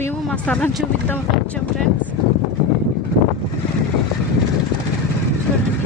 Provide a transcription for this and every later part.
మేము మా స్థలం చూపిద్దాం వచ్చాం ఫ్రెండ్స్. చూడండి,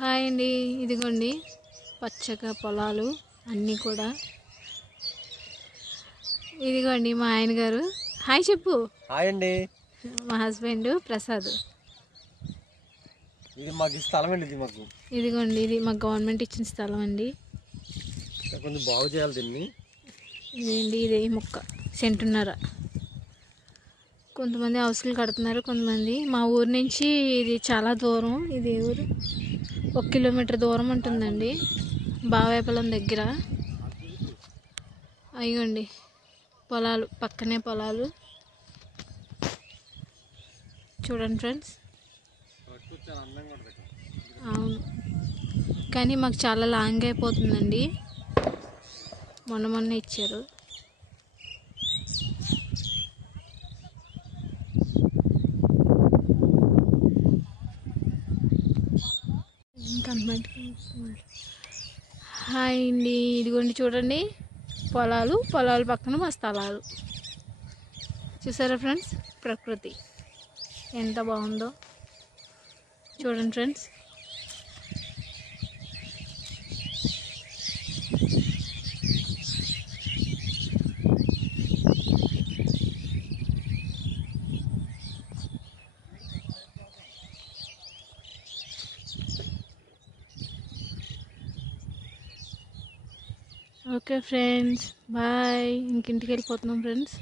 హాయ్ అండి. ఇదిగోండి పచ్చగా పొలాలు అన్నీ కూడా. ఇదిగోండి మా ఆయన గారు. హాయ్ చెప్పు. హాయ్ అండి. మా హస్బెండ్ ప్రసాద్. ఇది మాకు స్థలం అండి. ఇదిగోండి ఇది మా గవర్నమెంట్ ఇచ్చిన స్థలం అండి. కొంచెం బాగు చేయాలి దీన్ని. ఇదేంటి ఇదే మొక్క సెంటున్నర. కొంతమంది హౌస్లు కడుతున్నారు, కొంతమంది. మా ఊరు నుంచి ఇది చాలా దూరం. ఇది ఊరు 1 కిలోమీటర్ దూరం ఉంటుందండి, బావేపలం దగ్గర. అయ్యండి పొలాలు, పక్కనే పొలాలు చూడండి ఫ్రెండ్స్. అవును, కానీ మాకు చాలా లాంగ్ అయిపోతుందండి. మొన్న ఇచ్చారు. హాయ్ అండి. ఇదిగోండి చూడండి పొలాలు పక్కన మా స్థలాలు. చూసారా ఫ్రెండ్స్, ప్రకృతి ఎంత బాగుందో చూడండి ఫ్రెండ్స్. Okay friends, bye. ఇంకింటికి వెళ్ళిపోతున్నాం ఫ్రెండ్స్.